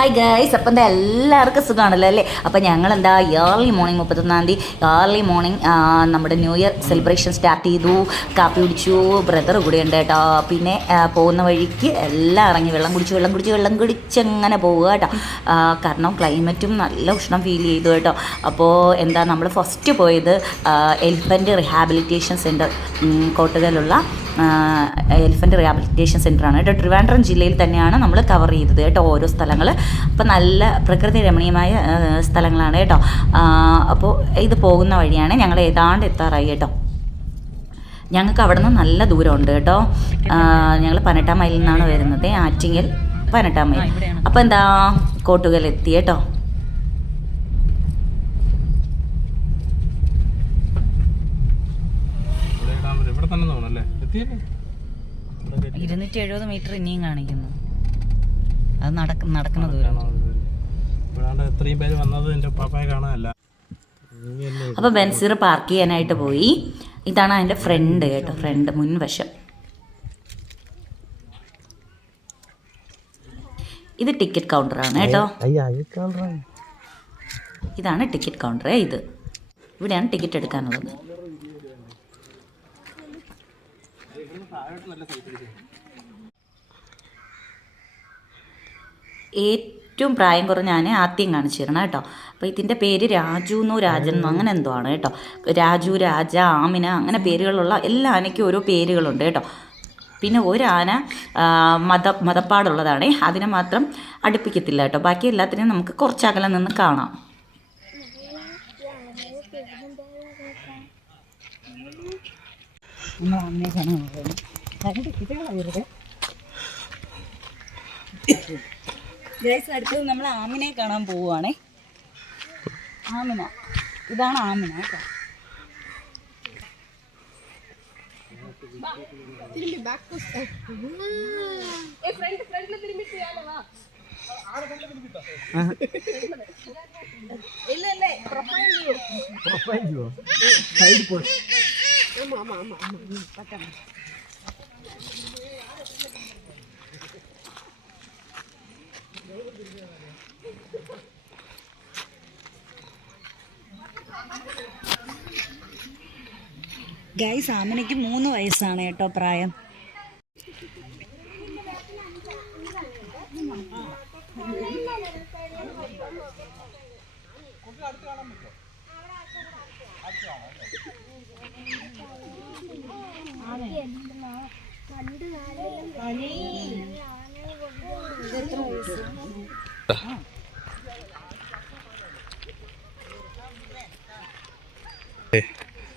Hi guys, അപ്പം എന്താ എല്ലാവർക്കും സുഖമാണല്ലോ അല്ലേ. അപ്പം ഞങ്ങളെന്താ ഏർലി മോർണിംഗ് 31 ഏർലി മോർണിംഗ് നമ്മുടെ ന്യൂ ഇയർ സെലിബ്രേഷൻ സ്റ്റാർട്ട് ചെയ്തു. കാപ്പി കുടിച്ചു, ബ്രദർ കൂടെ ഉണ്ട് കേട്ടോ. പിന്നെ പോകുന്ന വഴിക്ക് എല്ലാം ഇറങ്ങി വെള്ളം കുടിച്ച് അങ്ങനെ പോവുക കേട്ടോ. കാരണം ക്ലൈമറ്റും നല്ല ഉഷ്ണം ഫീൽ ചെയ്തു കേട്ടോ. അപ്പോൾ എന്താ നമ്മൾ ഫസ്റ്റ് പോയത് എലിഫൻറ്റ് റീഹാബിലിറ്റേഷൻ സെൻറ്റർ, കോട്ടുകലുള്ള എലിഫൻറ്റ് റീഹാബിലിറ്റേഷൻ സെൻ്ററാണ് കേട്ടോ. ട്രിവാൻഡ്രം ജില്ലയിൽ തന്നെയാണ് നമ്മൾ കവർ ചെയ്തത് കേട്ടോ ഓരോ സ്ഥലങ്ങൾ. അപ്പോൾ നല്ല പ്രകൃതി രമണീയമായ സ്ഥലങ്ങളാണ് കേട്ടോ. അപ്പോൾ ഇത് പോകുന്ന വഴിയാണ്, ഞങ്ങൾ ഏതാണ്ട് എത്താറായി കേട്ടോ. ഞങ്ങൾക്ക് അവിടെ നിന്ന് നല്ല ദൂരമുണ്ട് കേട്ടോ. ഞങ്ങൾ 18 മൈലിൽ നിന്നാണ് വരുന്നത്, ആറ്റിങ്ങൽ 18 മൈൽ. അപ്പോൾ എന്താ കോട്ടുകൽ എത്തി കേട്ടോ. ഇവിടെ തന്നെ 270 മീറ്റർ ഇനിയും കാണിക്കുന്നു. അത് നടക്കുന്ന ദൂരം. അപ്പോൾ ബെൻസീർ പാർക്ക് ചെയ്യാനായിട്ട് പോയി. ഇതാണ് അതിൻ്റെ ഫ്രണ്ട് കേട്ടോ, ഫ്രണ്ട് മുൻവശം. ഇത് ടിക്കറ്റ് കൗണ്ടറാണ് കേട്ടോ. ഇതാണ് ടിക്കറ്റ് കൗണ്ടർ. ഇവിടെയാണ് ടിക്കറ്റ് എടുക്കാനുള്ളത്. ഏറ്റവും പ്രായം കുറഞ്ഞ ഞാൻ ആദ്യം കാണിച്ചു തരണം കേട്ടോ. അപ്പോൾ ഇതിൻ്റെ പേര് രാജുന്നോ രാജനെന്നോ അങ്ങനെ എന്തോ ആണ് കേട്ടോ. രാജു, രാജ, ആമിന അങ്ങനെ പേരുകളുള്ള എല്ലാ ആനയ്ക്കും ഓരോ പേരുകളുണ്ട് കേട്ടോ. പിന്നെ ഒരാന മതപ്പാടുള്ളതാണ്, അതിനെ മാത്രം അടുപ്പിക്കത്തില്ല കേട്ടോ. ബാക്കി എല്ലാത്തിനെയും നമുക്ക് കുറച്ചകലം നിന്ന് കാണാം. അടുത്തത് നമ്മൾ ആമിനെ കാണാൻ പോവുകയാണേ. ആമിന, ഇതാണ് ആമിന കേട്ടോ. ഗൈസ്, ആമിനയ്ക്ക് 3 വയസ്സാണ് കേട്ടോ പ്രായം.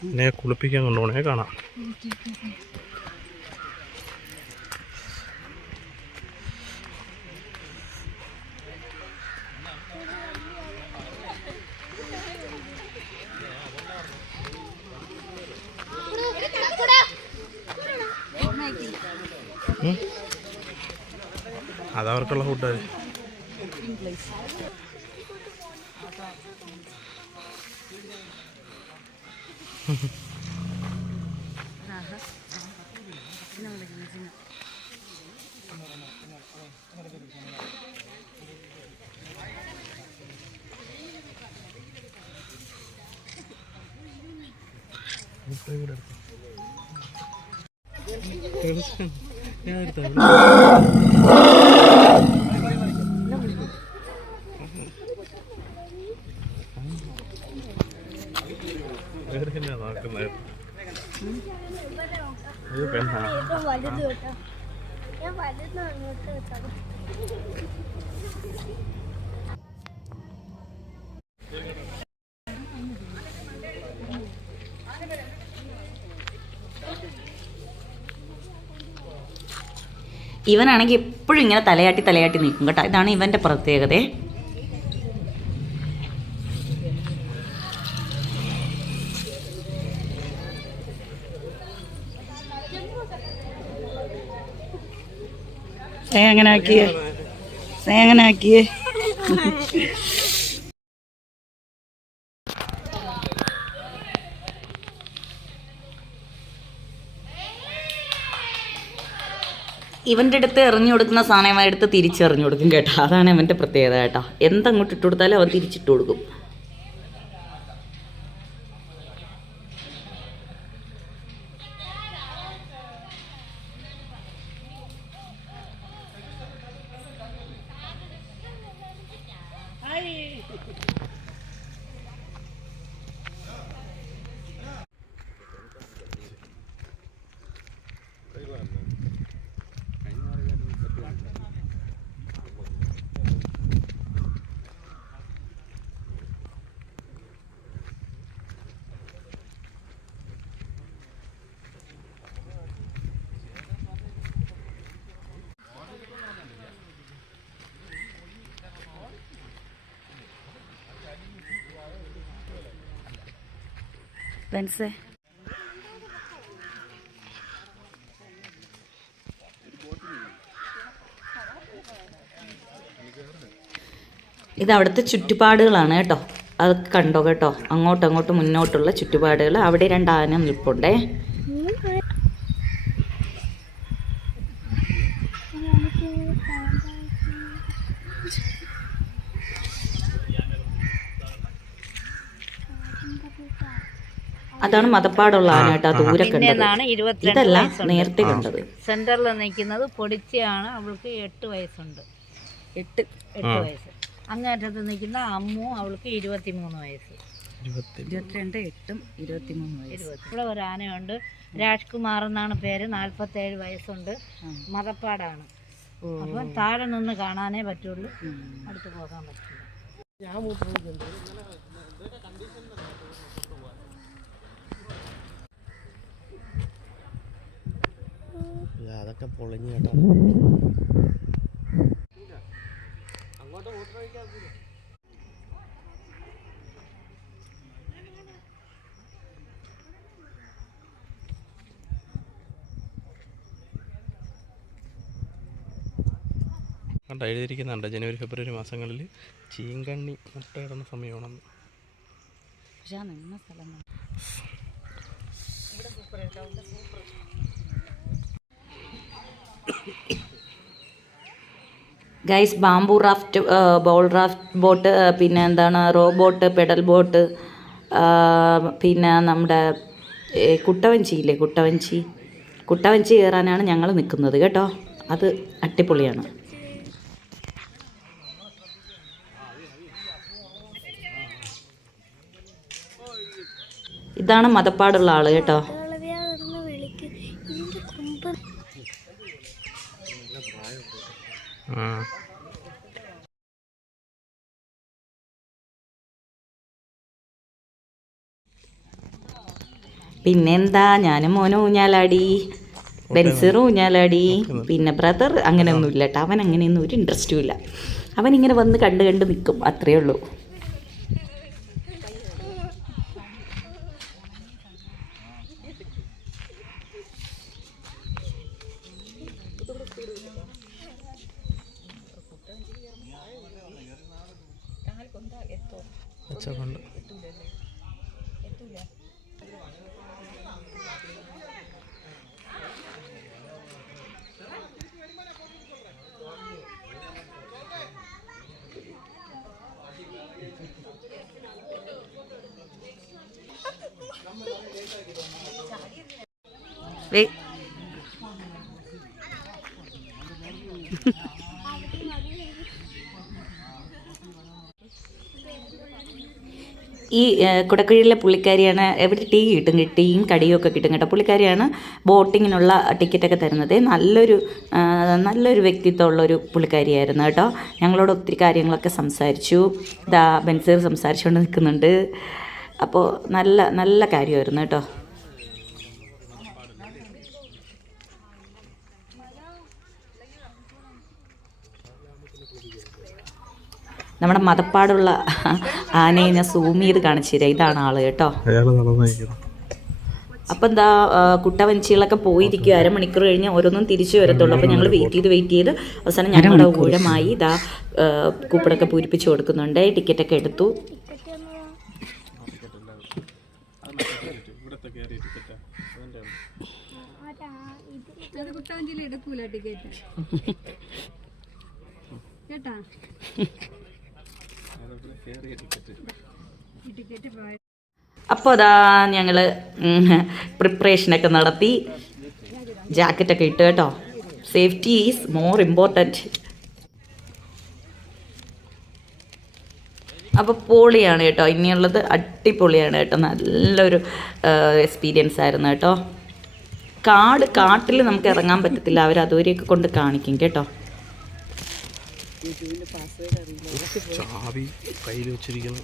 എന്നെ കുളിപ്പിക്കാൻ കൊണ്ടുപോണേ കാണാം. അതവർക്കുള്ള ഫുഡ്. ഞാൻ എടുത്ത ഇവനാണെങ്കിൽ എപ്പോഴും ഇങ്ങനെ തലയാട്ടി നിൽക്കും കേട്ടോ. ഇതാണ് ഇവൻ്റെ പ്രത്യേകത. എങ്ങനെ ആക്കിയേ. ഇവൻ്റെ അടുത്ത് എറിഞ്ഞു കൊടുക്കുന്ന സാധനം അവൻ എടുത്ത് തിരിച്ചെറിഞ്ഞു കൊടുക്കും കേട്ടോ. അതാണ് അവൻ്റെ പ്രത്യേകത കേട്ടോ. എന്തങ്ങോട്ട് ഇട്ട് കൊടുത്താലും അവൻ തിരിച്ചിട്ട് കൊടുക്കും. ബെൻസേ ഇത് അവിടുത്തെ ചുറ്റുപാടുകളാണ് കേട്ടോ. അതൊക്കെ കണ്ടോ കേട്ടോ. അങ്ങോട്ടും മുന്നോട്ടുള്ള ചുറ്റുപാടുകൾ. അവിടെ 2 ആന നിൽപ്പുണ്ടേ. അതാണ് മതപ്പാടുള്ള ആന കേട്ടോ. ദൂരെ കണ്ടത്. ഇതല്ല നേരത്തെ കണ്ടത്. സെന്ററിൽ നിൽക്കുന്നത് പൊടിച്ചയാണ്. അവൾക്ക് 8 വയസ്സുണ്ട്. 8 വയസ്സ്. അങ്ങേറ്റത്ത് നിൽക്കുന്ന അമ്മു, അവൾക്ക് 23 വയസ്സ്. 22, 8, 23 വയസ്സ്. ഇവിടെ ഒരു ആനയുണ്ട്. രാജ്കുമാർ എന്നാണ് പേര്. 47 വയസ്സുണ്ട്. മതപ്പാടാണ്. അപ്പം താഴെ നിന്ന് കാണാനേ പറ്റുള്ളൂ, അടുത്ത് പോകാൻ പറ്റില്ല. അതൊക്കെ പൊളിഞ്ഞു കേട്ടോ. കണ്ട എഴുതിയിരിക്കുന്നുണ്ട് ജനുവരി ഫെബ്രുവരി മാസങ്ങളിൽ ചീങ്കണ്ണി മുട്ടയിടുന്ന സമയമാണെന്ന്. പക്ഷെ ആ നിന്ന സ്ഥലം guys, bamboo raft, ball raft boat, പിന്നെ എന്താണ് റോ ബോട്ട്, പെഡൽ ബോട്ട്, പിന്നെ നമ്മുടെ കുട്ടവഞ്ചിയില്ലേ, കുട്ടവഞ്ചി കയറാനാണ് ഞങ്ങൾ നിൽക്കുന്നത് കേട്ടോ. അത് അടിപൊളിയാണ്. ഇതാണ് മതപ്പാടുള്ള ആള് കേട്ടോ. പിന്നെന്താ, ഞാനും മോനും ഊഞ്ഞാലാടി, ബെൻസർ ഊഞ്ഞാലാടി, പിന്നെ ബ്രദർ അങ്ങനെയൊന്നും ഇല്ല കേട്ടോ. അവൻ അങ്ങനെയൊന്നും ഒരു ഇൻട്രസ്റ്റും ഇല്ല. അവനിങ്ങനെ വന്ന് കണ്ട് നിൽക്കും, അത്രയേ ഉള്ളൂ. പച്ചക്കൊണ്ട് ഈ കുടക്കുഴിയിലെ പുള്ളിക്കാരിയാണ്. എവിടെ ടീ കിട്ടും, ടീയും കടിയും ഒക്കെ കിട്ടും കേട്ടോ. പുള്ളിക്കാരിയാണ് ബോട്ടിങ്ങിനുള്ള ടിക്കറ്റൊക്കെ തരുന്നത്. നല്ലൊരു വ്യക്തിത്വമുള്ളൊരു പുള്ളിക്കാരിയായിരുന്നു കേട്ടോ. ഞങ്ങളോട് ഒത്തിരി കാര്യങ്ങളൊക്കെ സംസാരിച്ചു. ബെൻസീർ സംസാരിച്ചുകൊണ്ട് നിൽക്കുന്നുണ്ട്. അപ്പോൾ നല്ല കാര്യമായിരുന്നു കേട്ടോ. നമ്മുടെ മതപ്പാടുള്ള ആനയെ ഞാൻ സൂം ചെയ്ത് കാണിച്ചു തരാം. ഇതാണ് ആള് കേട്ടോ. അപ്പം എന്താ, കുട്ടവഞ്ചികളൊക്കെ പോയിരിക്കും. 1/2 മണിക്കൂർ കഴിഞ്ഞ് ഓരോന്നും തിരിച്ചു വരത്തുള്ളൂ. അപ്പം ഞങ്ങൾ വെയിറ്റ് ചെയ്ത് അവസാനം ഞങ്ങളുടെ ഊഴമായി കൂപ്പണൊക്കെ പൂരിപ്പിച്ച് കൊടുക്കുന്നുണ്ട്. ടിക്കറ്റൊക്കെ എടുത്തു. കുട്ടാഞ്ചിയിൽ എടുക്കൂല ടിക്കറ്റ് കേട്ടാ ഈ ടിക്കറ്റ് അപ്പോൾ അതാ ഞങ്ങൾ പ്രിപ്പറേഷനൊക്കെ നടത്തി, ജാക്കറ്റൊക്കെ ഇട്ട് കേട്ടോ. Safety is more important. അപ്പോൾ പൊളിയാണ് കേട്ടോ, ഇനിയുള്ളത് അടിപൊളിയാണ് കേട്ടോ. നല്ലൊരു എക്സ്പീരിയൻസ് ആയിരുന്നു കേട്ടോ. കാട്ടിൽ നമുക്ക് ഇറങ്ങാൻ പറ്റത്തില്ല, അവർ അതുവരെയൊക്കെ കൊണ്ട് കാണിക്കും കേട്ടോ. ചാവി കയ്യിൽ വെച്ചിരിക്കുന്നു.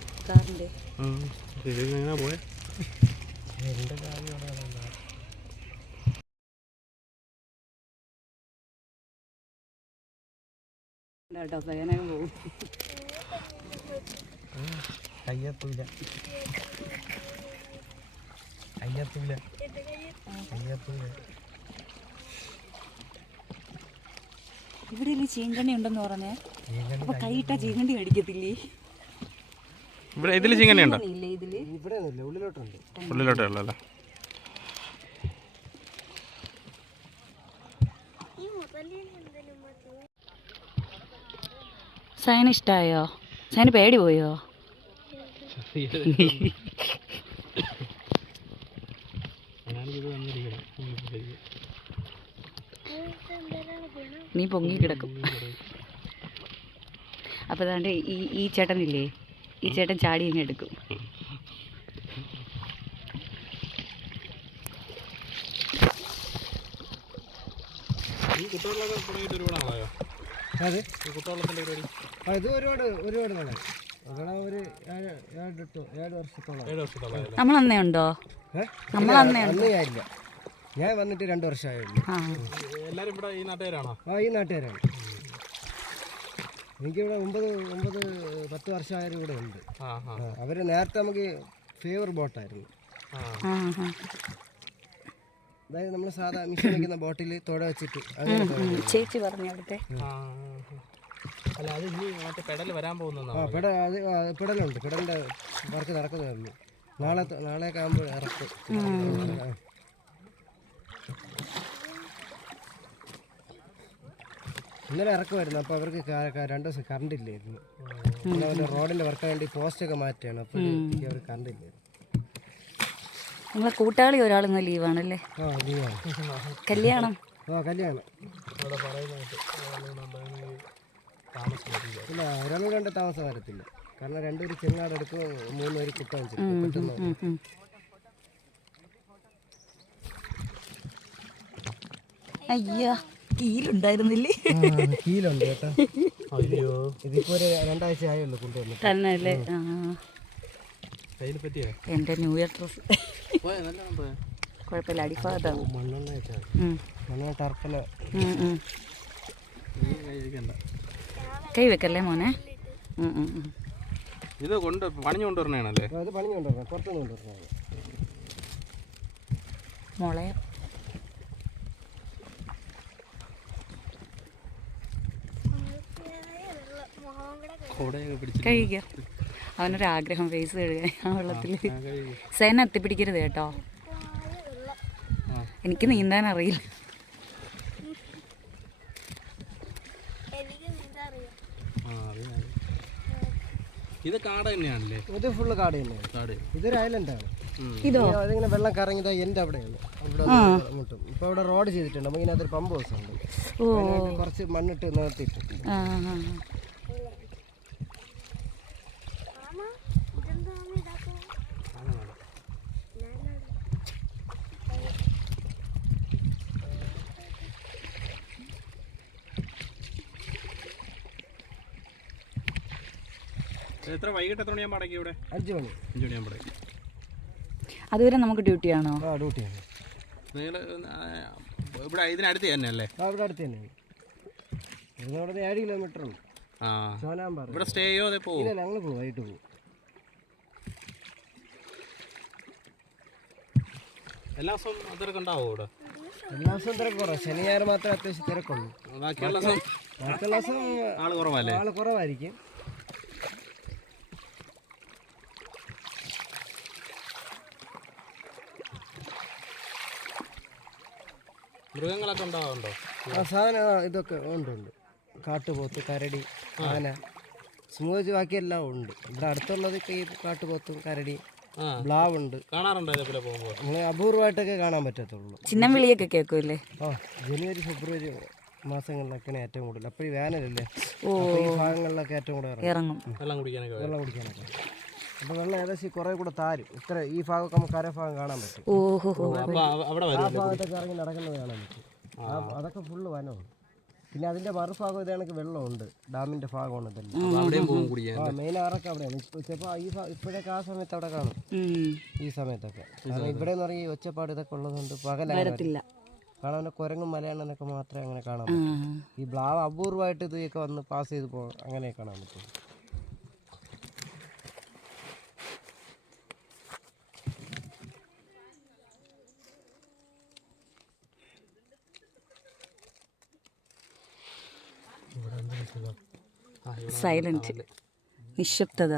എങ്ങനെ പോയ കയ്യത്തൂല കയ്യത്തൂല കയ്യത്തൂല. ഇവിടെ ചീങ്കണ്ണി ഉണ്ടെന്ന് പറഞ്ഞേ, അപ്പൊ കൈയിട്ടാ ചീങ്കണ്ണി കടിക്കത്തില്ലേ? ഇവിടെ ഇതിൽ ചീങ്കണ്ണി ഉണ്ടോ? ഇവിടെ ഉള്ളിലോട്ടുണ്ട്. ഉള്ളിലോട്ടേ ഉള്ളല്ലേ. സൈന് ഇഷ്ടായോ? സൈന് പേടി പോയോ? നീ പൊങ്ങി കിടക്കും. അപ്പോൾ അതാണ്ട് ഈ ചേട്ടനില്ലേ, ഈ ചേട്ടൻ ചാടി അങ്ങ് എടുക്കും. അതെ, ഇത് ഒരുപാട് നാളായി. ഒരു 7 വർഷത്തോളം. നമ്മളന്നേ ഉണ്ടോ? നമ്മളന്നേ ഉണ്ടോ? അന്നേ ആയില്ല, ഞാൻ വന്നിട്ട് 2 വർഷമായുള്ളൂ. എല്ലാവരും ഇവിടെ ഈ നാട്ടുകാരാണോ? ഈ നാട്ടുകാരാണ്. എനിക്കിവിടെ 9-10 വർഷമായാലും ഇവിടെ ഉണ്ട്. അവർ നേരത്തെ നമുക്ക് ഫേവർ ബോട്ടായിരുന്നു. അതായത് നമ്മൾ സാധാ മിഷൻ വയ്ക്കുന്ന ബോട്ടിൽ തുഴ വെച്ചിട്ട് ചേച്ചി പറഞ്ഞു അവിടുത്തെ. അല്ല, അത് ഇനി മറ്റേ പെടൽ വരാൻ പോകുന്ന പെടലുണ്ട്. പെടലിൻ്റെ വർക്ക് നടക്കുന്നതായിരുന്നു. നാളെയൊക്കെ ആകുമ്പോൾ ഇറക്കും. ഇന്നലെ ഇറക്കുമായിരുന്നു. അപ്പോൾ അവർക്ക് 2 ദിവസം കറണ്ട് ഇല്ലായിരുന്നു. റോഡിൻ്റെ വർക്ക് വേണ്ടി പോസ്റ്റൊക്കെ മാറ്റുകയാണ്. അപ്പോൾ അവർ കറണ്ട് ഇല്ലായിരുന്നു. നിങ്ങളെ കൂട്ടാളി ഒരാളിന്ന് ലീവാണല്ലേ? ലീവാണ്. കല്യാണം? കല്യാണം. ഇല്ല, ഒരാളോട് 2 താമസം വരത്തില്ല. കാരണം 2 പേര് ചെങ്ങാട് എടുക്കും, 3 പേര് കുട്ടാൻ. അയ്യോ, കീലുണ്ടായിരുന്നില്ലേ? കീലുണ്ട് കേട്ടോ. അയ്യോ, ഇതിപ്പോ 2 ആഴ്ച ആയുള്ളൂ കൊണ്ടുവന്നു തന്നെ അല്ലേ? എൻ്റെ ന്യൂ ഇയർ ഡ്രസ് കുഴപ്പമില്ല, അടിഭാഗത്താണ്. മണ്ണെണ്ണ ടർപ്പല കൈ വെക്കല്ലേ മോനെ. ഇത് പണിഞ്ഞു കൊണ്ടുവരണല്ലേ? അത് പണിഞ്ഞു കൊണ്ടുവരണം, പുറത്തുനിന്ന് കൊണ്ടുവരണം മോളെ. കഴിക്കുക. അവനൊരാഗ്രഹം ഫേസ് കഴുകാൻ ആ വെള്ളത്തിൽ. സേന എത്തിപ്പിടിക്കരുത് കേട്ടോ, എനിക്ക് നീന്താൻ അറിയില്ല. ഇത് കാട് തന്നെയാണല്ലേ? ഇത് ഫുള്ള് കാട് തന്നെയാണ്. ഇതൊരു ഐലൻഡാണ്. ഇതോ അതിങ്ങനെ വെള്ളം കറങ്ങിയത് എൻ്റെ അവിടെയാണ്. ഇവിടെ അങ്ങോട്ടും ഇപ്പൊ അവിടെ റോഡ് ചെയ്തിട്ടുണ്ട്. നമുക്ക് ഇതിനകത്തൊരു പമ്പ് ഹൗസ് ഉണ്ട്. കുറച്ച് മണ്ണിട്ട് നിർത്തിയിട്ട്. വൈകിട്ട് എത്ര മണിയാകുമ്പോൾ അടയ്ക്കും ഇവിടെ? 5 മണി 5 മണിയാകുമ്പോൾ അടയ്ക്കും. അതുവരെ നമുക്ക് ഡ്യൂട്ടിയാണോ? ഡ്യൂട്ടിയാണ്. നിങ്ങൾ ഇവിടെ ഇതിനടുത്ത് തന്നെ അല്ലേ? ഇവിടെ അടുത്ത് തന്നെയാണ്. ഇവിടെ 7 കിലോമീറ്റർ ഉണ്ട്. ഇവിടെ സ്റ്റേ ചെയ്യോ? അതേ പോകും? ഇല്ല, ഞങ്ങൾ പോകും, വൈകിട്ട് പോകും. എല്ലാ ദിവസവും തിരക്ക് ഉണ്ടാവോ ഇവിടെ? എല്ലാ ദിവസവും തിരക്ക് കുറവാണ്. ശനി ഞായർ മാത്രമേ അത്യാവശ്യം തിരക്കുള്ളൂ. ബാക്കിയുള്ള ദിവസം ആൾ കുറവല്ലേ? ആൾ കുറവായിരിക്കും. മൃഗങ്ങളൊക്കെ ഉണ്ടാവുന്നുണ്ടോ? ആ സാധനം ഇതൊക്കെ ഉണ്ട്. കാട്ടുപോത്ത്, കരടി, ആന, സ്മൂജ് ബാക്കിയെല്ലാം ഉണ്ട്. ഇവിടെ അടുത്തുള്ളത് ഇപ്പം ഈ കാട്ടുപോത്തും കരടി, ബ്ലാവുണ്ട്. കാണാറുണ്ടോ ഇതേപോലെ പോകുമ്പോൾ? നമ്മൾ അപൂർവമായിട്ടൊക്കെ കാണാൻ പറ്റത്തുള്ളൂ. ചിഹ്നം വിളിയൊക്കെ കേൾക്കൂല്ലേ? ജനുവരി ഫെബ്രുവരി മാസങ്ങളിലൊക്കെയാണ് ഏറ്റവും കൂടുതൽ. അപ്പോഴും വേനലല്ലേ, ഈ ഭാഗങ്ങളിലൊക്കെ ഏറ്റവും കൂടുതൽ ഇറങ്ങും വെള്ളം കുടിക്കാനൊക്കെ. അപ്പോൾ വെള്ളം ഏകദേശം കുറേ കൂടെ താരും. ഇത്ര ഈ ഭാഗമൊക്കെ നമുക്ക് കരഭാഗം കാണാൻ പറ്റും. ഓഹോ. അവിടെ ആ ഭാഗത്തൊക്കെ ഇറങ്ങി നടക്കുന്നത് കാണാൻ പറ്റും. അതൊക്കെ ഫുള്ള് വനമാണ്. പിന്നെ അതിന്റെ മറുഭാഗം ഇതാണെങ്കിൽ വെള്ളമുണ്ട്. ഡാമിന്റെ ഭാഗമാണ് ഇതെല്ലാം. അവിടെയും പോകും കുടിക്കാൻ. മെയിൻ ആറൊക്കെ അവിടെയാണ്. ചിലപ്പോൾ ഇപ്പോഴൊക്കെ ആ സമയത്ത് അവിടെ കാണും. ഈ സമയത്തൊക്കെ കാരണം ഇവിടെ എന്ന് പറഞ്ഞാൽ ഈ ഒച്ചപ്പാട് ഇതൊക്കെ ഉള്ളതുകൊണ്ട് പകലായിട്ടില്ല. കാണാൻ കുരങ്ങും മലയാണെന്നൊക്കെ മാത്രമേ അങ്ങനെ കാണാൻ പറ്റും. ഈ ബ്ലാവ് അപൂർവമായിട്ട് ഇതൊക്കെ വന്ന് പാസ് ചെയ്ത് പോകും, അങ്ങനെ കാണാൻ പറ്റും. സൈലന്റ്, നിശബ്ദത.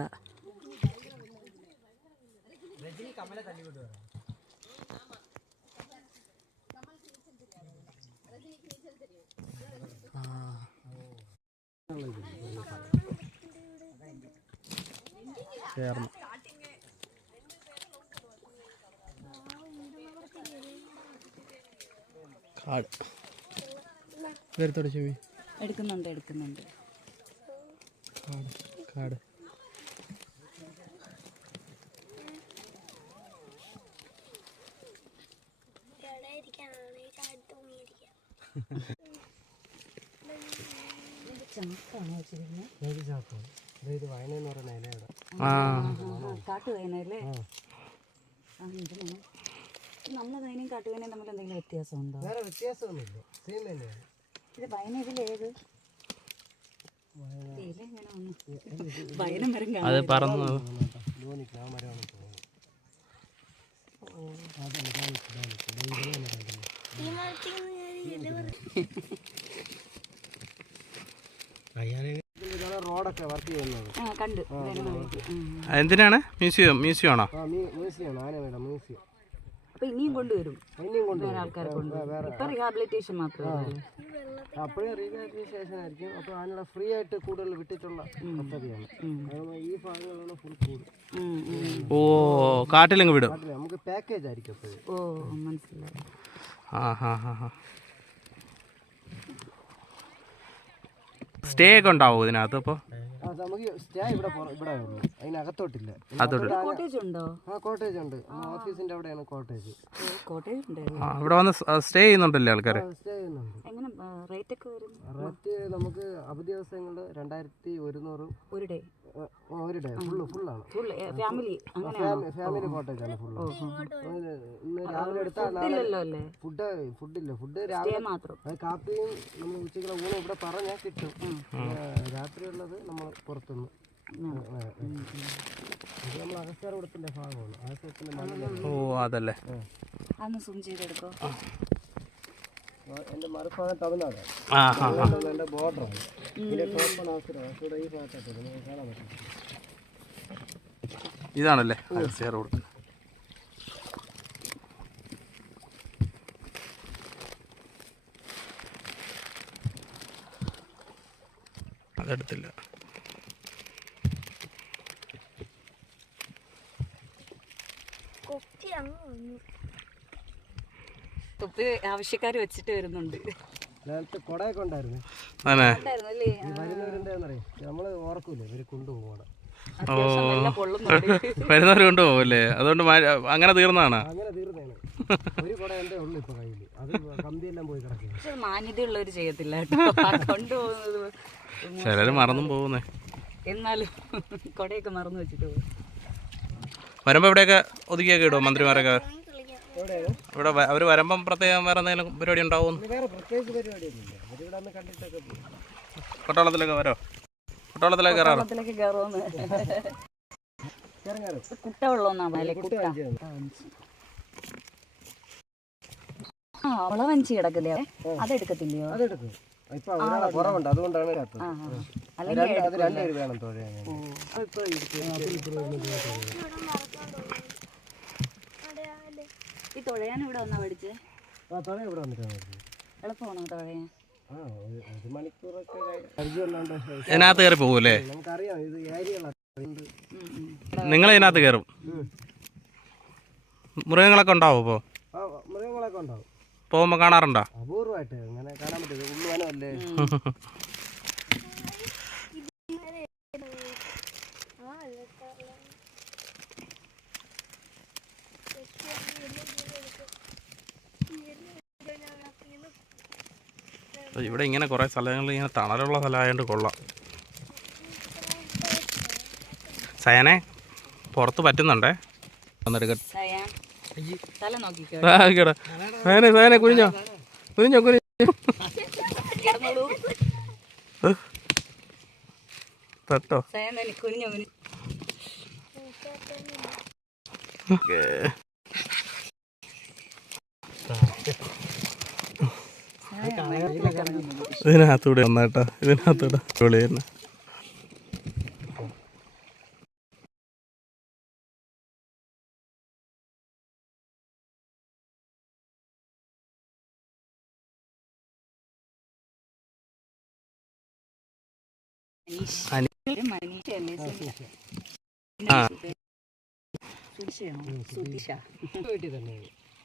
കാട് വേർത്തോടെ ചെവി എടുക്കുന്നുണ്ട്. കാട് ഇത് വയനെന്ന് പറയുന്ന ഇലയുടെ കാട്ടുവയനല്ലേ? നമ്മളെ വയനയും കാട്ടുവയനയും തമ്മിൽ എന്തെങ്കിലും വ്യത്യാസമുണ്ടോ? വേറെ വ്യത്യാസമൊന്നുമില്ല, സെയിം തന്നെയാണ്. ഇത് വയന ഇതിലേത്? വയനം വരും. അത് പറന്നു ആ മരമാണ് തോന്നുന്നത്. റോഡൊക്കെ വർക്ക് ചെയ്യുന്നത് കണ്ടു. എന്തിനാണ്? മ്യൂസിയം ആണോ? മ്യൂസിയം, ആനവേട മ്യൂസിയം. അപ്പൊ ഇനിയും കൊണ്ടുവരും കൊണ്ടുവരും ആൾക്കാരെ കൊണ്ടുവരും. ഇപ്പൊ റിഹാബിലിറ്റേഷൻ മാത്രമേ. അപ്പോഴും റീഹാബിലിറ്റേഷൻ ആയിരിക്കും. അപ്പോൾ അതിനുള്ള ഫ്രീ ആയിട്ട് കൂടുതൽ വിട്ടിട്ടുള്ള പദ്ധതിയാണ്. ഈ ഭാഗങ്ങളിലാണ് ഫുൾ കൂട്. ഓ, കാട്ടിലങ്ങ് വിടും. നമുക്ക് പാക്കേജ് ആയിരിക്കും അപ്പോഴും. ഓ, മനസ്സിലായി. സ്റ്റേ ഒക്കെ ഉണ്ടാവും ഇതിനകത്ത്? അപ്പോൾ നമുക്ക് സ്റ്റേ ഇവിടെ ഉള്ളൂ, അതിനകത്തോട്ടില്ല. കോട്ടേജ് ഉണ്ടോ? ആ, കോട്ടേജ് ഉണ്ട്. ഓഫീസിന്റെ അവിടെയാണ് കോട്ടേജ്. കോട്ടേജ് ഉണ്ട്. ഇവിടെ വന്ന് സ്റ്റേ ചെയ്യുന്നുണ്ടല്ലേ ആൾക്കാർ? സ്റ്റേ ചെയ്യുന്നുണ്ട്. എങ്ങനെ റേറ്റ് ഒക്കെ വരും? റേറ്റ് നമുക്ക് അവധി ദിവസങ്ങളിൽ 2100 ഒരു ഡേ. ഒരു ഡേ ഫുള്ളാണ്. ഫാമിലി ഫാമിലി കോട്ടേജ് ആണ് ഫുള്ള്. ഇന്ന് രാവിലെ എടുത്താൽ ഫുഡില്ല. ഫുഡ് രാവിലെ മാത്രം. കാപ്പിയും നമ്മൾ ഉച്ചയ്ക്കുള്ള ഊണും ഇവിടെ പറഞ്ഞാൽ കിട്ടും. രാത്രിയുള്ളത് നമ്മൾ പുറത്തുനിന്ന്. ഇത് നമ്മൾ അഗസ്ത്യാർകൂടത്തിന്റെ ഭാഗമാണ്. അഗസ്ത്യത്തിന്റെ മണ്ണിൽ. ഓ, അതല്ലേ. അന്ന് സൂം ചെയ്തെടുക്കോ. എന്റെ മറുഭാഗം തമിഴ്നാടാണ്. എന്റെ ബോർഡറാണ്. ഇതിന്റെ ടോപ്പാണ് ആസുര. ഈ ഭാഗത്തായിട്ട് നമുക്ക് കാണാൻ പറ്റും. ഇതാണല്ലേ അഗസ്ത്യാർകൂടം. അതെടുത്തില്ല. തൊപ്പി ആവശ്യക്കാർ വെച്ചിട്ട് വരുന്നുണ്ട്. നേരത്തെ കുടയൊക്കെ ഉണ്ടായിരുന്നു. വരുന്നവരെന്താന്നറിയാം, നമ്മള് ഓർക്കൂലേ, ഇവര് കൊണ്ടുപോകണം. വരുന്നവർ കൊണ്ടുപോകല്ലേ? അതുകൊണ്ട് അങ്ങനെ തീർന്നതാണ്. അങ്ങനെ തീർന്നതാണ്. ഒരു കുട എന്റെ ഉള്ളു ഇപ്പൊ കയ്യില്. അത് കമ്പിയെല്ലാം പോയി കിടക്കും. മാന്യതയുള്ളവര് ചെയ്യത്തില്ല കൊണ്ടുപോകുന്നത്. ചിലര് മറന്നും പോകുന്നേ. എന്നാലും കൊടയൊക്കെ മറന്നു വെച്ചിട്ട് പോകും. വരുമ്പോ ഇവിടെയൊക്കെ ഒതുക്കിയൊക്കെ ഇടുമോ മന്ത്രിമാരൊക്കെ? ഇവിടെ അവര് വരുമ്പം പ്രത്യേകം വേറെ എന്തെങ്കിലും പരിപാടി ഉണ്ടാവും? വേറെ പ്രത്യേകിച്ച് പരിപാടിയൊന്നുമില്ല. അവരിവിടെ വന്ന് കണ്ടിട്ടൊക്കെ പോകും. പട്ടാളത്തിലൊക്കെ വരോ? പട്ടാളത്തിലേക്ക് കയറാറോ? കുട്ട വെള്ളമെന്നാ കുട്ട. വഞ്ചി കിടക്കില്ലേ, അതെടുക്കത്തില്ലയോ? അതെടുക്കും. ഇപ്പൊ കുറവുണ്ട്, അതുകൊണ്ടാണ് അത് രണ്ടുപേര് വേണം തുഴയാൻ. ഈ തുഴയാൻ ഇവിടെ വന്നാ പഠിച്ചേ? തുഴ ഇവിടെ വന്നിട്ടാണ് പഠിച്ചത്. എളുപ്പമാണോ താഴെ? ആ, ഒരു മണിക്കൂറൊക്കെ പരിചയമുള്ളതുകൊണ്ട് ഇതിനകത്ത് കയറി പോകൂല്ലേ? നമുക്കറിയാം ഇത് ഏരിയകളാണ്. നിങ്ങൾ ഇതിനകത്ത് കയറും? മൃഗങ്ങളൊക്കെ ഉണ്ടാവും ഇപ്പോൾ? ആ, മൃഗങ്ങളൊക്കെ ഉണ്ടാവും. പോകുമ്പോൾ കാണാറുണ്ടോ? അപൂർവമായിട്ട് അങ്ങനെ കാണാൻ പറ്റും. ഉള്ളുവാനല്ലേ. ഇവിടെ ഇങ്ങനെ കുറേ സ്ഥലങ്ങളിൽ ഇങ്ങനെ തണലുള്ള സ്ഥലമായതുകൊണ്ട് കൊള്ളാം. സയനെ പുറത്ത് പറ്റുന്നുണ്ടേ. തല നോക്കിക്കോ. സയനെ കുഞ്ഞോ കുഞ്ഞോ കുഞ്ഞോ. തട്ടോ കുഞ്ഞു ഇതിനകത്തൂടെ വന്നാട്ടോ. ഇതിനകത്തൂടെ വിളി തന്നെ.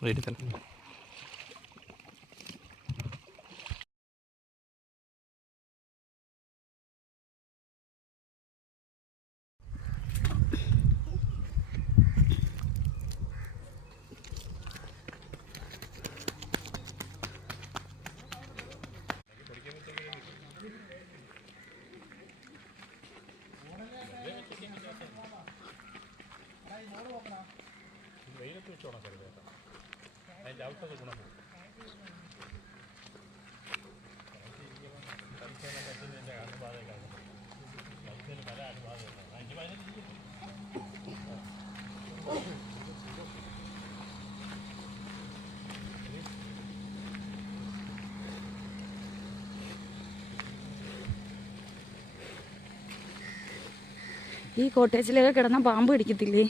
വീട്ടിൽ തന്നെ. ഈ കോട്ടേജിലൊക്കെ കിടന്നാൽ പാമ്പ് പിടിക്കത്തില്ലേ?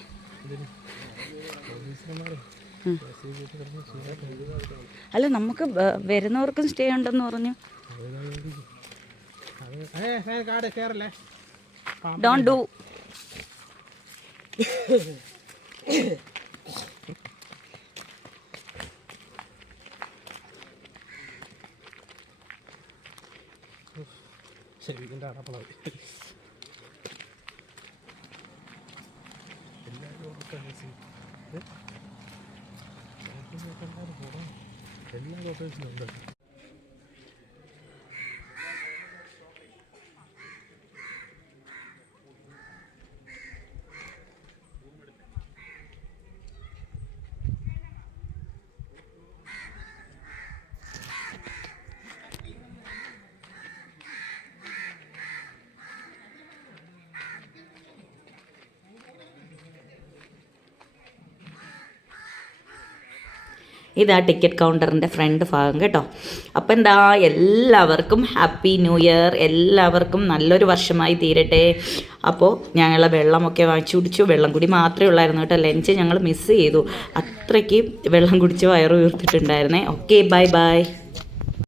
അല്ല, നമുക്ക് വരുന്നവർക്കും സ്റ്റേ ഉണ്ടെന്ന് പറഞ്ഞു. Don't do. ശരി, ഇതിൻ്റെ അടപ്പളായി. എല്ലാ കോട്ടേഴ്സിലുണ്ട്. ഇതാ ടിക്കറ്റ് കൗണ്ടറിൻ്റെ ഫ്രണ്ട് ഭാഗം കേട്ടോ. അപ്പം എന്താ, എല്ലാവർക്കും ഹാപ്പി ന്യൂ ഇയർ. എല്ലാവർക്കും നല്ലൊരു വർഷമായി തീരട്ടെ. അപ്പോൾ ഞങ്ങൾ വെള്ളമൊക്കെ വാങ്ങിച്ചു കുടിച്ചു. വെള്ളം കൂടി മാത്രമേ ഉള്ളായിരുന്നു കേട്ടോ. ലഞ്ച് ഞങ്ങൾ മിസ് ചെയ്തു. അത്രയ്ക്ക് വെള്ളം കുടിച്ച് വയറ് വീർത്തിട്ടുണ്ടായിരുന്നേ. Okay, bye bye.